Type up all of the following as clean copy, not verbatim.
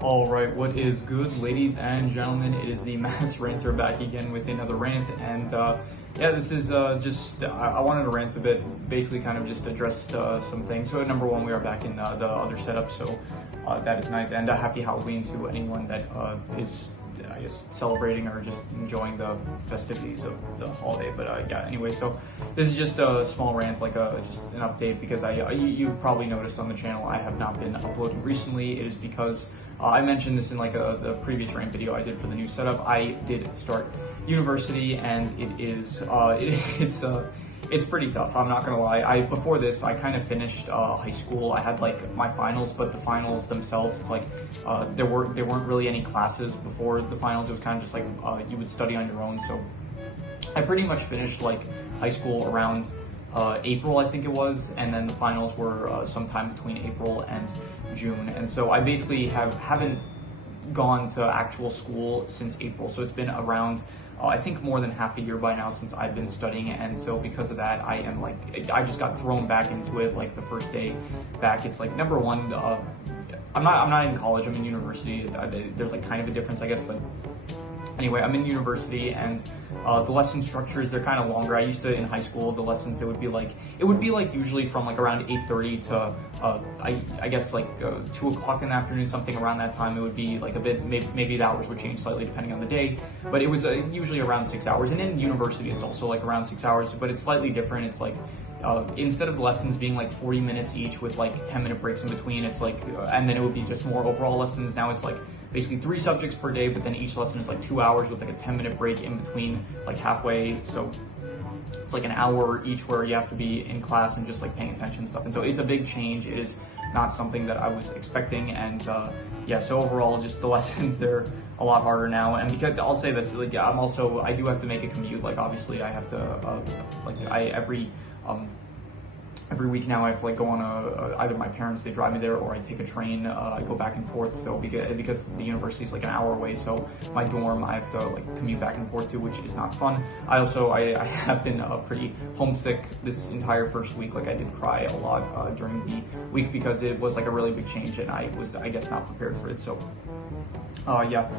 All right, what is good, ladies and gentlemen? It is the Mass Ranter back again with another rant, and yeah, this is I wanted to rant a bit, basically kind of just address some things. So number one, we are back in the other setup, so that is nice, and happy Halloween to anyone that is, I guess, celebrating or just enjoying the festivities of the holiday. But yeah, anyway, so this is just a small rant, like just an update, because you probably noticed on the channel I have not been uploading recently. It is because I mentioned this in like the previous rant video I did for the new setup. I did start university, and it's pretty tough. I'm not gonna lie. Before this, I kind of finished high school. I had like my finals, but the finals themselves, it's like there weren't really any classes before the finals. It was kind of just like you would study on your own. So I pretty much finished like high school around April, I think it was, and then the finals were sometime between April and June. And so I basically haven't gone to actual school since April. So it's been around I think more than half a year by now since I've been studying, and so because of that, I just got thrown back into it like the first day back. It's like, number one, I'm not in college, I'm in university. There's like kind of a difference, I guess, but anyway, I'm in university, and the lesson structures, they're kind of longer. I used to, in high school, the lessons, it would be like usually from like around 8:30 to I guess like 2 o'clock in the afternoon, something around that time. It would be like a bit, maybe the hours would change slightly depending on the day, but it was usually around 6 hours. And in university, it's also like around 6 hours, but it's slightly different. It's like instead of the lessons being like 40 minutes each with like 10-minute breaks in between, it's like and then it would be just more overall lessons. Now it's like basically 3 subjects per day, but then each lesson is like 2 hours with like a 10-minute break in between, like halfway. So it's like an hour each where you have to be in class and just like paying attention and stuff. And so it's a big change. It is not something that I was expecting. And yeah, so overall, just the lessons, they're a lot harder now. And because I'll say this, like, I do have to make a commute. Like, obviously I have to, every week now I have to like go on either my parents, they drive me there, or I take a train. I go back and forth. So because the university is like an hour away, so my dorm I have to like commute back and forth to, which is not fun. I have been pretty homesick this entire first week. Like, I did cry a lot during the week because it was like a really big change, and I was, I guess, not prepared for it. So yeah.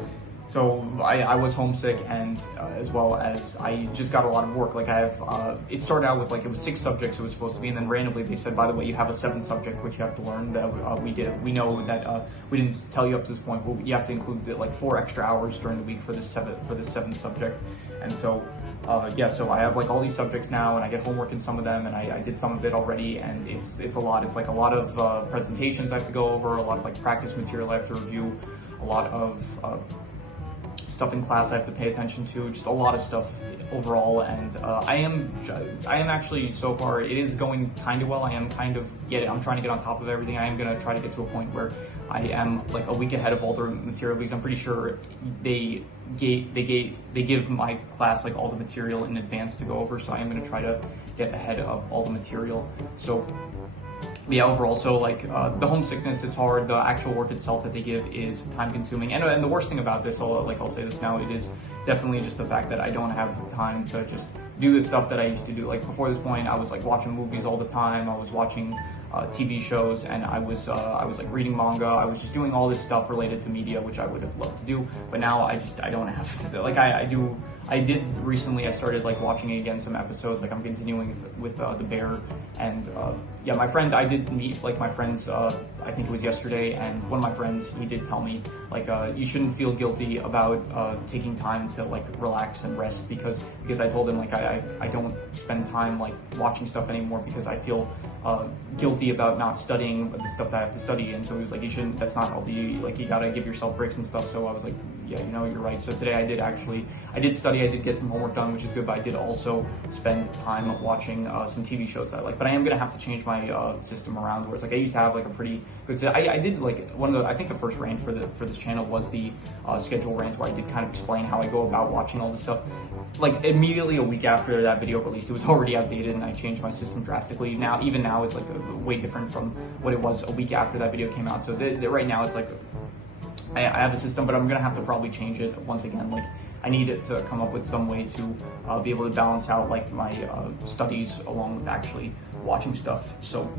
So I was homesick, and as well as I just got a lot of work. Like, I have, it started out with like, it was 6 subjects it was supposed to be, and then randomly they said, by the way, you have a 7th subject which you have to learn. That we know that we didn't tell you up to this point, but you have to include like 4 extra hours during the week for this 7th subject. And so yeah, so I have like all these subjects now, and I get homework in some of them, and I did some of it already, and it's a lot. It's like a lot of presentations I have to go over, a lot of like practice material I have to review, a lot of stuff in class I have to pay attention to, just a lot of stuff overall. And I am actually, so far it is going kind of well. I'm trying to get on top of everything. I am going to try to get to a point where I am like a week ahead of all the material, because I'm pretty sure they give my class like all the material in advance to go over. So I am going to try to get ahead of all the material. So yeah, overall, so like the homesickness, it's hard. The actual work itself that they give is time consuming. And the worst thing about this, I'll say this now, it is definitely just the fact that I don't have time to just do the stuff that I used to do. Like, before this point, I was like watching movies all the time. I was watching TV shows, and I was like reading manga. I was just doing all this stuff related to media, which I would have loved to do. But now I don't have to. Like, I did recently. I started like watching again some episodes. Like, I'm continuing with The Bear, and yeah, my friend. I did meet like my friends. I think it was yesterday, and one of my friends, he did tell me like you shouldn't feel guilty about taking time to like relax and rest, because I told him like I don't spend time like watching stuff anymore because I feel guilty about not studying the stuff that I have to study. And so he was like, you shouldn't, that's not healthy, like you gotta give yourself breaks and stuff. So I was like, yeah, you know, you're right. So today I did study, I did get some homework done, which is good, but I did also spend time watching some TV shows that I like. But I am gonna have to change my system around, where it's like I used to have like a pretty good, I did like I think the first rant for this channel was the schedule rant, where I did kind of explain how I go about watching all this stuff. Like, immediately a week after that video released, it was already outdated, and I changed my system drastically. Even now it's like way different from what it was a week after that video came out. So right now it's like I have a system, but I'm gonna have to probably change it once again. Like, I need it to come up with some way to be able to balance out like my studies along with actually watching stuff. So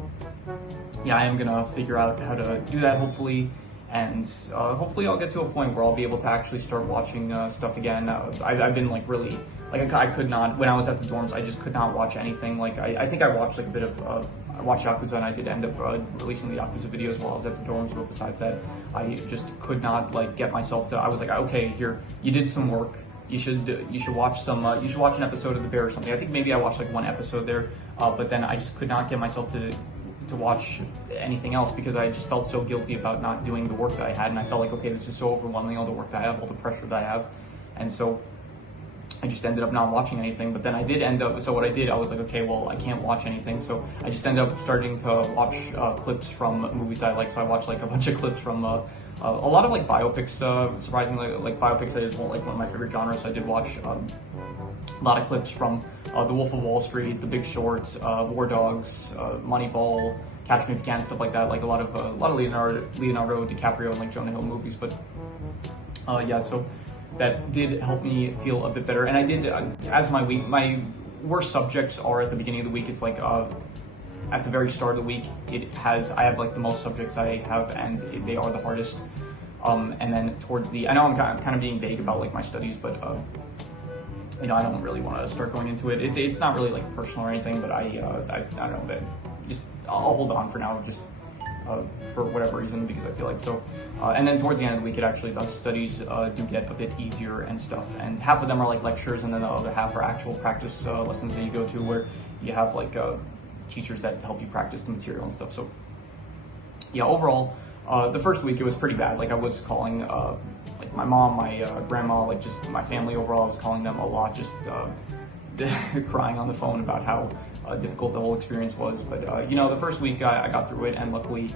yeah, I am gonna figure out how to do that, hopefully. and hopefully I'll get to a point where I'll be able to actually start watching stuff again. I've been like really, like I could not, when I was at the dorms, I just could not watch anything. Like I think I watched like a bit of, I watched Yakuza, and I did end up releasing the Yakuza videos while I was at the dorms, but besides that, I just could not like get myself to, I was like, okay, here, you did some work. You should watch some, you should watch an episode of The Bear or something. I think maybe I watched like one episode there, but then I just could not get myself to watch anything else because I just felt so guilty about not doing the work that I had, and I felt like, okay, this is so overwhelming, all the work that I have, all the pressure that I have, and so I just ended up not watching anything. But then I did end up, so what I did, I was like, okay, well, I can't watch anything, so I just ended up starting to watch clips from movies I like. So I watched like a bunch of clips from a lot of like biopics, surprisingly, like biopics that is like one of my favorite genres. So I did watch a lot of clips from The Wolf of Wall Street, The Big Short, War Dogs, Moneyball, Catch Me If You Can, stuff like that. Like a lot of Leonardo DiCaprio and like Jonah Hill movies. But yeah, so that did help me feel a bit better. And I did, as my worst subjects are at the beginning of the week. It's like at the very start of the week, I have like the most subjects I have, and they are the hardest. And then towards the, I know I'm kind of being vague about like my studies, but you know, I don't really want to start going into it. It's not really like personal or anything, but I don't know, but just I'll hold on for now, just for whatever reason, because I feel like so. And then towards the end of the week, it actually does, studies do get a bit easier and stuff, and half of them are like lectures, and then the other half are actual practice lessons that you go to, where you have like teachers that help you practice the material and stuff. So yeah, overall, the first week it was pretty bad. Like I was calling like my mom, my grandma, like just my family overall, I was calling them a lot, just crying on the phone about how difficult the whole experience was. But you know, the first week I got through it, and luckily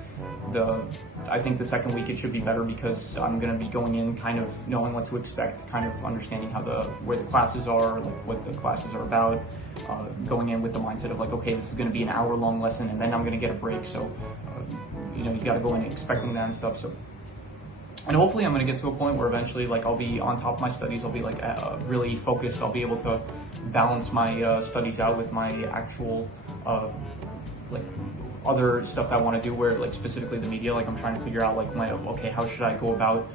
I think the second week it should be better, because I'm going to be going in kind of knowing what to expect, kind of understanding how where the classes are, like what the classes are about, going in with the mindset of like, okay, this is going to be an hour-long lesson, and then I'm going to get a break. So you know, you got to go in expecting that and stuff. So, and hopefully I'm going to get to a point where eventually, like, I'll be on top of my studies. I'll be like really focused. I'll be able to balance my studies out with my actual like other stuff that I want to do, where like specifically the media, like I'm trying to figure out like okay, how should I go about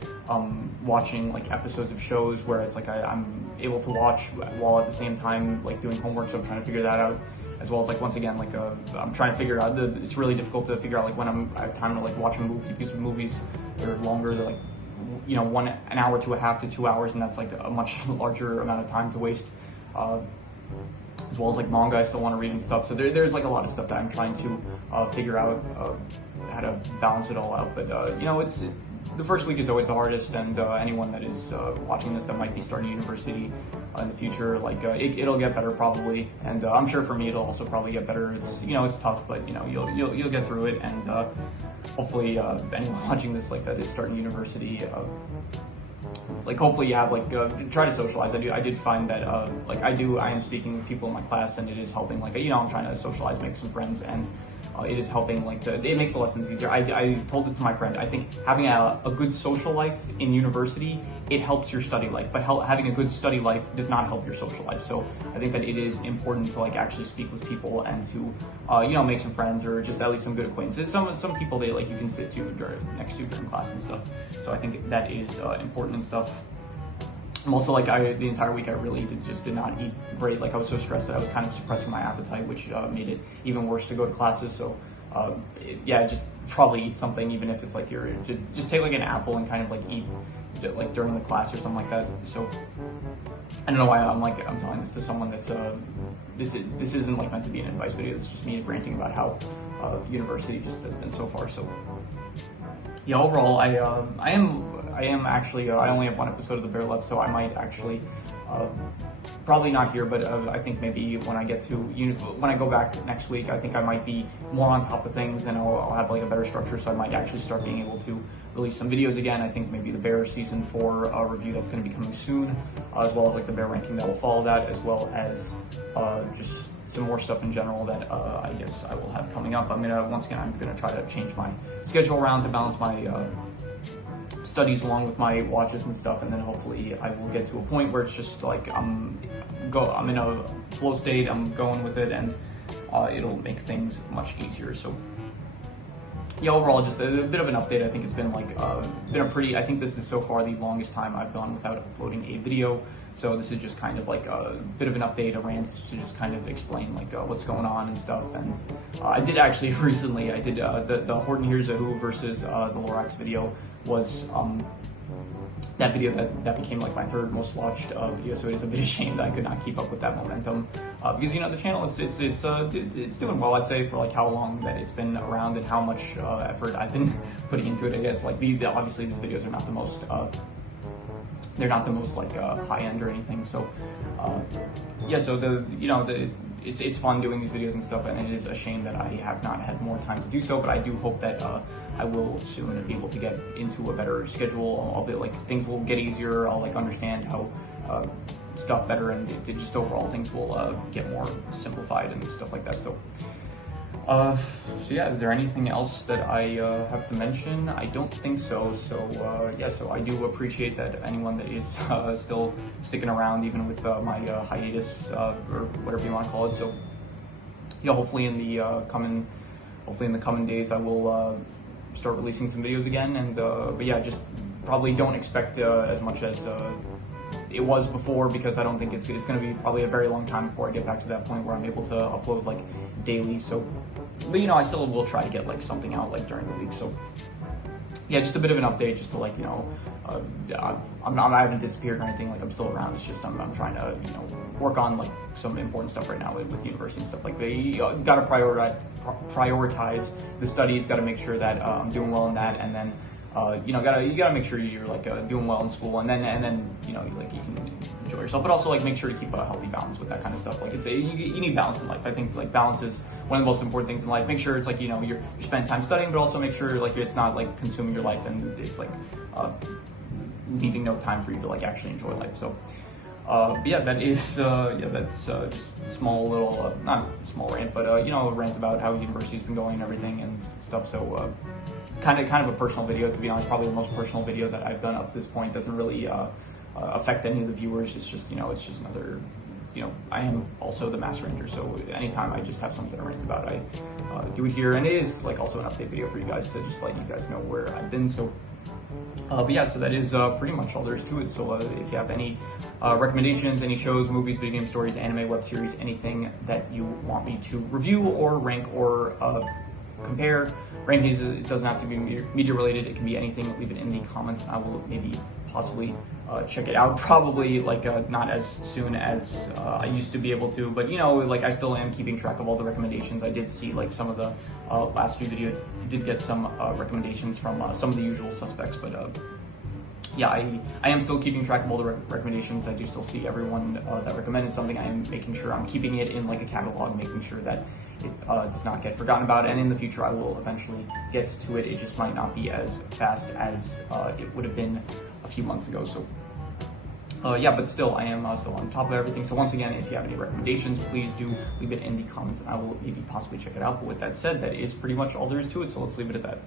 watching like episodes of shows where it's like I'm able to watch while at the same time like doing homework. So I'm trying to figure that out, as well as like once again like I'm trying to figure out it's really difficult to figure out like when I have time to like watch a movie, because movies are longer, they're like, you know, an hour to a half to 2 hours, and that's like a much larger amount of time to waste. As well as like manga I still want to read and stuff. So there's like a lot of stuff that I'm trying to figure out how to balance it all out. But you know, the first week is always the hardest, and anyone that is watching this that might be starting university in the future, like it'll get better probably, and I'm sure for me it'll also probably get better. It's, you know, it's tough, but you know, you'll get through it, and hopefully anyone watching this like that is starting university, like hopefully you have like try to socialize. I did find that like I am speaking with people in my class, and it is helping. Like, you know, I'm trying to socialize, make some friends, and it is helping. Like it makes the lessons easier. I told this to my friend. I think having a good social life in university, it helps your study life, but having a good study life does not help your social life. So I think that it is important to like actually speak with people, and to you know, make some friends, or just at least some good acquaintances. Some people they like you can sit next to during class and stuff. So I think that is important and stuff. I'm also like the entire week I really did not eat great. Like I was so stressed that I was kind of suppressing my appetite, which made it even worse to go to classes. So yeah, just probably eat something, even if it's like just take like an apple and kind of like eat like during the class or something like that. So I don't know why I'm telling this to someone that's this isn't like meant to be an advice video. It's just me ranting about how university just has been so far. So yeah, overall I am actually I only have one episode of The Bear left, so I might actually probably not here, but I think maybe when I go back next week, I think I might be more on top of things, and I'll have like a better structure, so I might actually start being able to release some videos again. I think maybe the Bear season 4 review that's going to be coming soon, as well as like the Bear ranking that will follow that, as well as just some more stuff in general that I guess I will have coming up. I'm gonna try to change my schedule around to balance my studies along with my watches and stuff, and then hopefully I will get to a point where it's just like I'm in a flow state, I'm going with it, and it'll make things much easier. So yeah, overall, just a bit of an update. I think it's been like I think this is so far the longest time I've gone without uploading a video. So this is just kind of like a bit of an update, a rant to just kind of explain like what's going on and stuff. And I did actually recently, I did the Horton Hears a Who versus the Lorax video was that video that became like my third most watched video. So it is a bit of a shame that I could not keep up with that momentum because the channel it's doing well, I'd say, for like how long that it's been around and how much effort I've been putting into it. I guess like obviously these videos are not the most they're not the most like high end or anything. So yeah, so it's fun doing these videos and stuff, and it is a shame that I have not had more time to do so, but I do hope that I will soon be able to get into a better schedule. I'll be like, things will get easier, I'll like understand how stuff better, and just overall things will get more simplified and stuff like that. So yeah, is there anything else that I have to mention? I don't think so. So yeah, so I do appreciate that anyone that is still sticking around even with my hiatus or whatever you want to call it. So yeah, hopefully in the coming days I will start releasing some videos again. And but yeah, just probably don't expect as much as it was before, because I don't think it's going to be probably a very long time before I get back to that point where I'm able to upload like daily. So, but I still will try to get like something out like during the week. So yeah, just a bit of an update, just to like, I haven't disappeared or anything, like I'm still around. It's just I'm trying to work on like some important stuff right now with university and stuff. Like they got to prioritize the studies, got to make sure that I'm doing well in that, and then you gotta make sure you're like doing well in school, and then like you can enjoy yourself, but also like make sure to keep a healthy balance with that kind of stuff. Like you need balance in life. I think like balance is one of the most important things in life. Make sure it's like you're spending time studying, but also make sure like it's not like consuming your life, and it's like leaving no time for you to like actually enjoy life. So but yeah, that is that's just small little not small rant, but a rant about how university's been going and everything and stuff. So kind of a personal video, to be honest, probably the most personal video that I've done up to this point. Doesn't really affect any of the viewers. It's just it's just another, I am also the Master Ranger, so anytime I just have something to rant about, I do it here. And it is like also an update video for you guys to just let you guys know where I've been. So but yeah, so that is pretty much all there is to it. So if you have any recommendations, any shows, movies, video game stories, anime, web series, anything that you want me to review or rank or compare, rankings, it doesn't have to be media related, it can be anything. Leave it in the comments, I will maybe possibly check it out. Probably like not as soon as I used to be able to, but like I still am keeping track of all the recommendations. I did see like some of the last few videos did get some recommendations from some of the usual suspects, but yeah, I am still keeping track of all the recommendations. I do still see everyone that recommended something. I am making sure I'm keeping it in like a catalog, making sure that it does not get forgotten about. And in the future, I will eventually get to it. It just might not be as fast as it would have been a few months ago. So yeah, but still, I am still on top of everything. So once again, if you have any recommendations, please do leave it in the comments, and I will maybe possibly check it out. But with that said, that is pretty much all there is to it. So let's leave it at that.